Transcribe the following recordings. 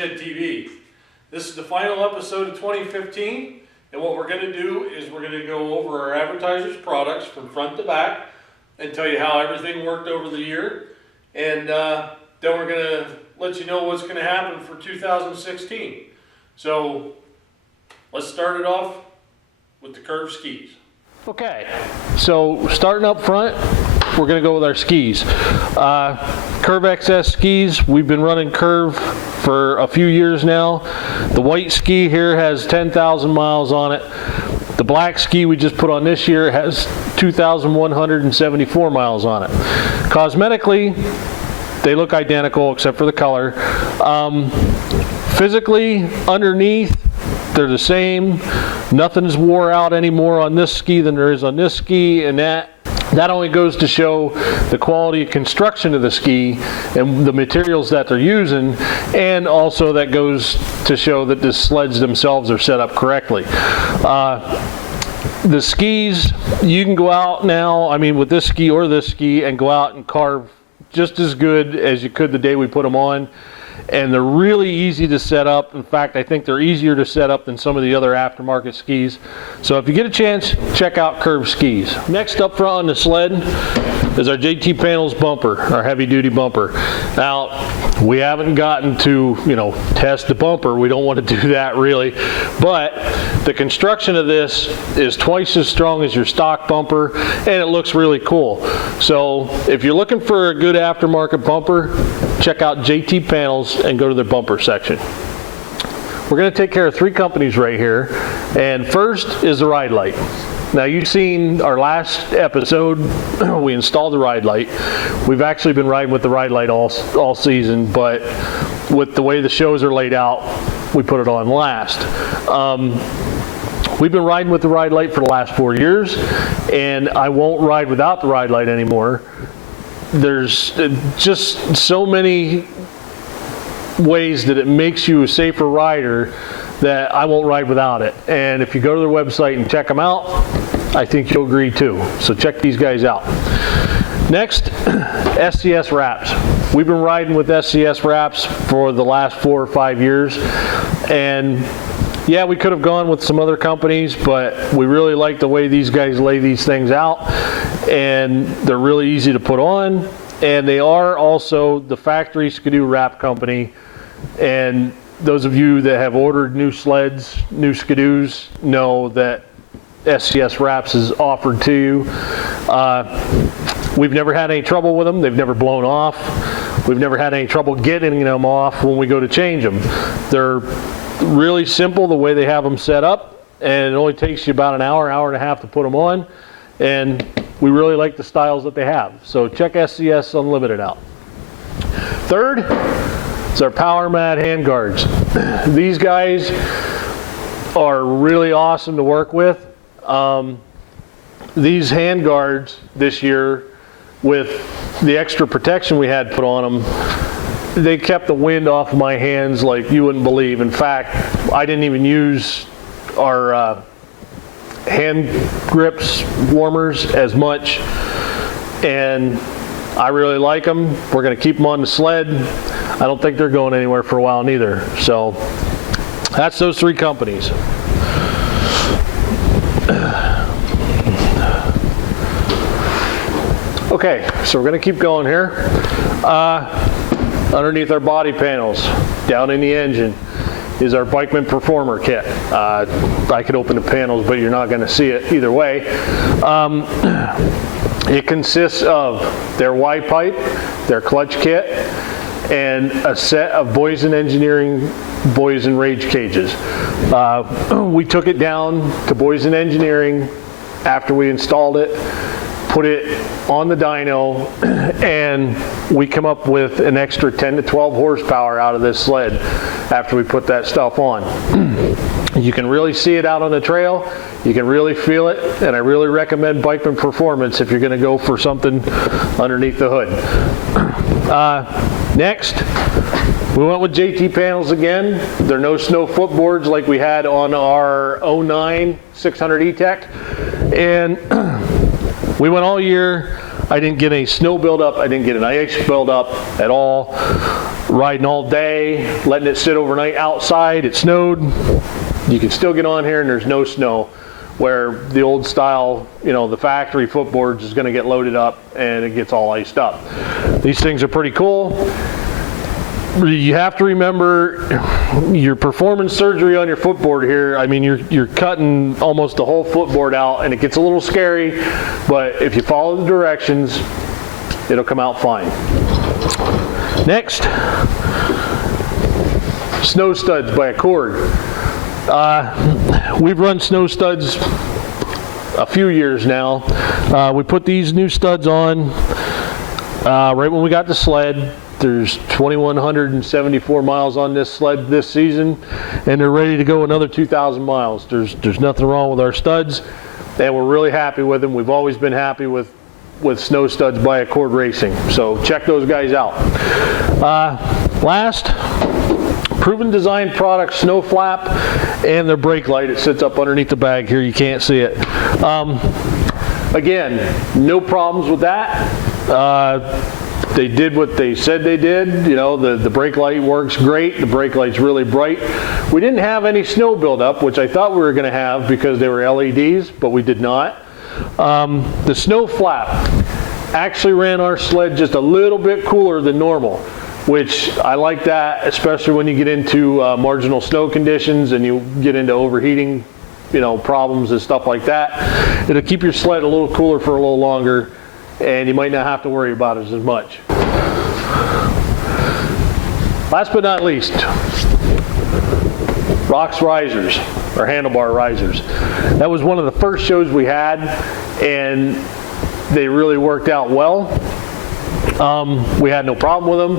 Shed TV. This is the final episode of 2015, and what we're going to do is we're going to go over our advertisers' products from front to back and tell you how everything worked over the year, and then we're going to let you know what's going to happen for 2016. So let's start it off with the Curve skis. Okay, so starting up front, we're going to go with our skis. Curve XS skis, we've been running Curve for a few years now. The white ski here has 10,000 miles on it. The black ski we just put on this year has 2,174 miles on it. Cosmetically, they look identical except for the color. Physically, underneath, they're the same. Nothing's wore out anymore on this ski than there is on this ski, and that only goes to show the quality of construction of the ski and the materials that they're using, and also that goes to show that the sleds themselves are set up correctly. The skis, you can go out now, I mean with this ski or this ski, and go out and carve just as good as you could the day we put them on. And they're really easy to set up. In fact, I think they're easier to set up than some of the other aftermarket skis. So if you get a chance, check out Curve skis. Next up front on the sled is our JT Panels bumper, our heavy duty bumper. Now, we haven't gotten to, test the bumper. We don't want to do that really. But the construction of this is twice as strong as your stock bumper, and it looks really cool. So if you're looking for a good aftermarket bumper, check out JT Panels and go to their bumper section. We're going to take care of three companies right here, and first is the Ride Lite. Now, you've seen our last episode, we installed the Ride Lite. We've actually been riding with the Ride Lite all season, but with the way the shows are laid out, we put it on last. We've been riding with the Ride Lite for the last 4 years, and I won't ride without the Ride Lite anymore. There's just so many ways that it makes you a safer rider that I won't ride without it. And if you go to their website and check them out, I think you'll agree too. So check these guys out. Next, SCS wraps. We've been riding with SCS wraps for the last 4 or 5 years, and yeah, we could have gone with some other companies, but we really like the way these guys lay these things out, and they're really easy to put on, and they are also the factory Skidoo wrap company. And those of you that have ordered new sleds, new Skidoos, know that SCS wraps is offered to you. We've never had any trouble with them. They've never blown off. We've never had any trouble getting them off when we go to change them. They're really simple the way they have them set up, and it only takes you about an hour, hour and a half to put them on, and we really like the styles that they have. So check SCS Unlimited out. Third, it's our PowerMad hand guards. These guys are really awesome to work with. These hand guards this year, with the extra protection we had put on them, they kept the wind off of my hands like you wouldn't believe. In fact, I didn't even use our hand grips warmers as much, and I really like them. We're going to keep them on the sled. I don't think they're going anywhere for a while neither. So that's those three companies. Okay, so we're going to keep going here. Underneath our body panels, down in the engine, is our Bikeman Performer kit. I could open the panels, but you're not going to see it either way. It consists of their Y pipe, their clutch kit, and a set of Boysen Engineering Boysen Rage cages. We took it down to Boysen Engineering after we installed it, put it on the dyno, and we come up with an extra 10 to 12 horsepower out of this sled after we put that stuff on. You can really see it out on the trail, you can really feel it, and I really recommend Bikeman Performance if you're going to go for something underneath the hood. Next, we went with JT Panels again. They're no snow footboards like we had on our 09 600 E-Tech, and we went all year I didn't get any snow buildup. I didn't get an ice buildup at all. Riding all day, letting it sit overnight outside. It snowed. You can still get on here and there's no snow. Where the old style, you know, the factory footboards is going to get loaded up and it gets all iced up. These things are pretty cool. You have to remember your performance surgery on your footboard here. I mean, you're cutting almost the whole footboard out and it gets a little scary, but if you follow the directions, it'll come out fine. Next, Snow Studs by Accord. We've run Snow Studs a few years now. We put these new studs on right when we got the sled. There's 2,174 miles on this sled this season, and they're ready to go another 2,000 miles. There's nothing wrong with our studs, and we're really happy with them. We've always been happy with Snow Studs by Accord Racing, so check those guys out. Last, Proven Design Products Snow Flap and their brake light. It sits up underneath the bag here. You can't see it. Again, no problems with that. They did what they said they did. You know, the brake light works great. The brake light's really bright. We didn't have any snow buildup, which I thought we were going to have because they were LEDs, but we did not. The Snow Flap actually ran our sled just a little bit cooler than normal, which I like that, especially when you get into marginal snow conditions and you get into overheating, you know, problems and stuff like that. It'll keep your sled a little cooler for a little longer, and you might not have to worry about it as much. Last but not least, Rox risers, or handlebar risers. That was one of the first shows we had, and they really worked out well. We had no problem with them.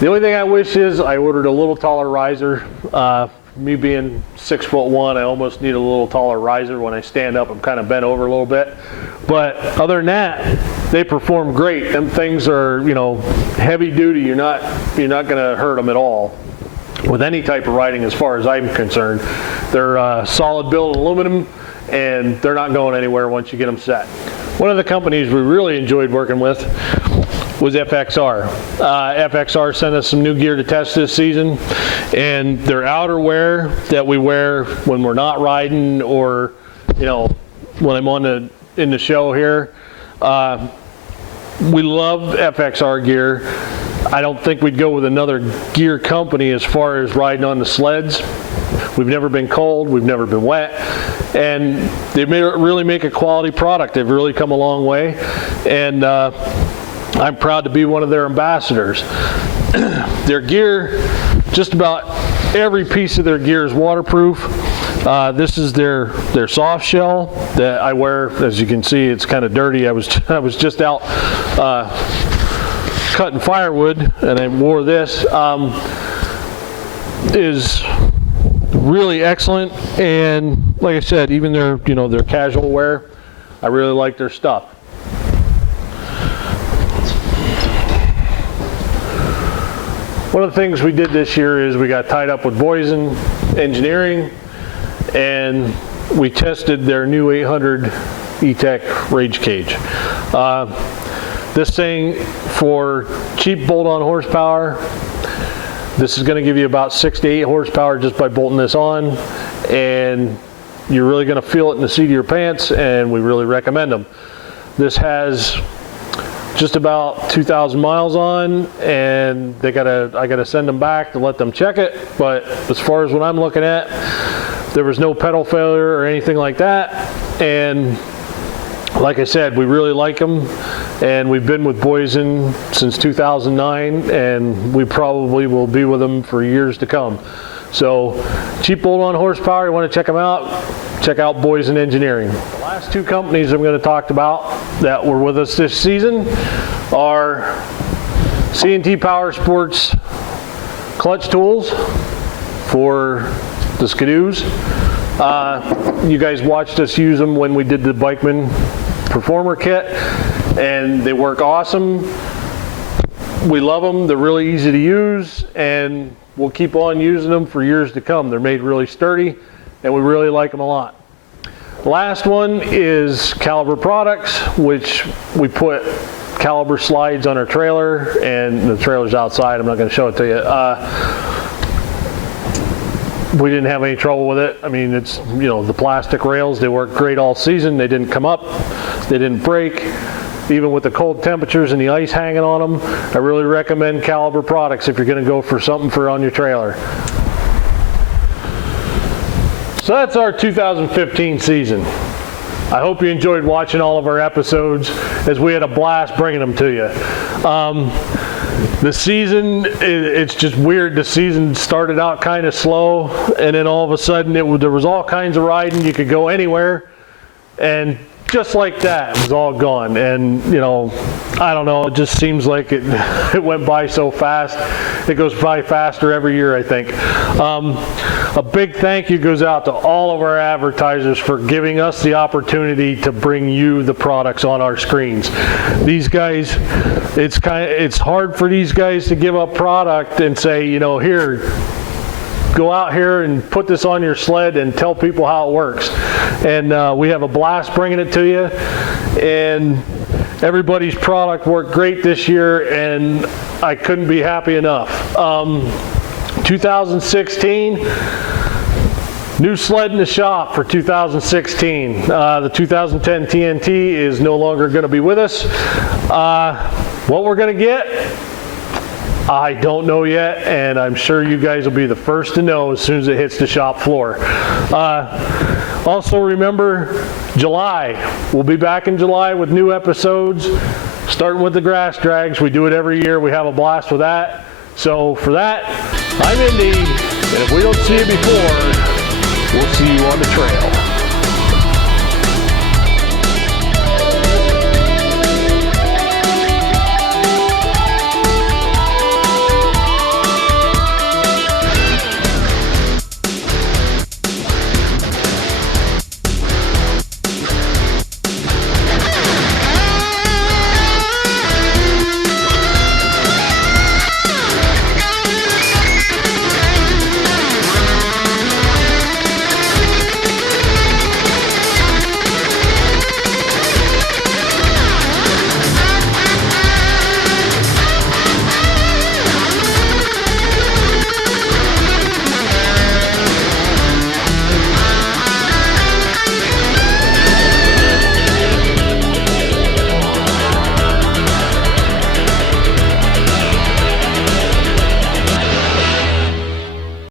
The only thing I wish is I ordered a little taller riser. Me being 6'1", I almost need a little taller riser. When I stand up, I'm kind of bent over a little bit. But other than that, they perform great. Them things are, you know, heavy duty. You're not going to hurt them at all with any type of riding, as far as I'm concerned. They're solid build aluminum, and they're not going anywhere once you get them set. One of the companies we really enjoyed working with was FXR. FXR sent us some new gear to test this season, and their outerwear that we wear when we're not riding, or, you know, when I'm in the show here, we love FXR gear. I don't think we'd go with another gear company as far as riding on the sleds. We've never been cold, we've never been wet, and they really make a quality product. They've really come a long way, and I'm proud to be one of their ambassadors. Their gear, just about every piece of their gear is waterproof. This is their soft shell that I wear. As you can see, it's kind of dirty. I was just out cutting firewood, and I wore this. Is really excellent, and like I said, even their casual wear, I really like their stuff. One of the things we did this year is we got tied up with Boysen Engineering, and we tested their new 800 E-Tech Rage Cage. This thing, for cheap bolt-on horsepower, this is going to give you about 6 to 8 horsepower just by bolting this on, and you're really going to feel it in the seat of your pants, and we really recommend them. This has just about 2,000 miles on, and I gotta send them back to let them check it, but as far as what I'm looking at, there was no pedal failure or anything like that, and like I said, we really like them, and we've been with Boysen since 2009, and we probably will be with them for years to come. So, cheap bolt-on horsepower, you want to check them out, check out Boysen Engineering. The last two companies I'm going to talk about that were with us this season are C&T Power Sports clutch tools for the Ski-Doos. You guys watched us use them when we did the Bikeman Performer Kit, and they work awesome. We love them. They're really easy to use, and we'll keep on using them for years to come. They're made really sturdy, and we really like them a lot. Last one is Caliber Products, which we put Caliber slides on our trailer, and the trailer's outside. I'm not going to show it to you. We didn't have any trouble with it. I mean, it's, you know, the plastic rails, they worked great all season. They didn't come up, they didn't break. Even with the cold temperatures and the ice hanging on them, I really recommend Caliber Products if you're going to go for something for on your trailer. So that's our 2015 season. I hope you enjoyed watching all of our episodes, as we had a blast bringing them to you. The season, it's just weird. The season started out kind of slow, and then all of a sudden there was all kinds of riding. You could go anywhere, and just like that, it was all gone. And, you know, I don't know, it just seems like it went by so fast. It goes by faster every year, I think. A big thank you goes out to all of our advertisers for giving us the opportunity to bring you the products on our screens. These guys, it's hard for these guys to give up product and say, you know, here, go out here and put this on your sled and tell people how it works. And we have a blast bringing it to you. And everybody's product worked great this year, and I couldn't be happy enough. 2016, new sled in the shop for 2016. The 2010 TNT is no longer going to be with us. What we're going to get, I don't know yet, and I'm sure you guys will be the first to know as soon as it hits the shop floor. Also remember, July. We'll be back in July with new episodes, starting with the grass drags. We do it every year. We have a blast with that. So for that, I'm Indy, and if we don't see you before, we'll see you on the trail.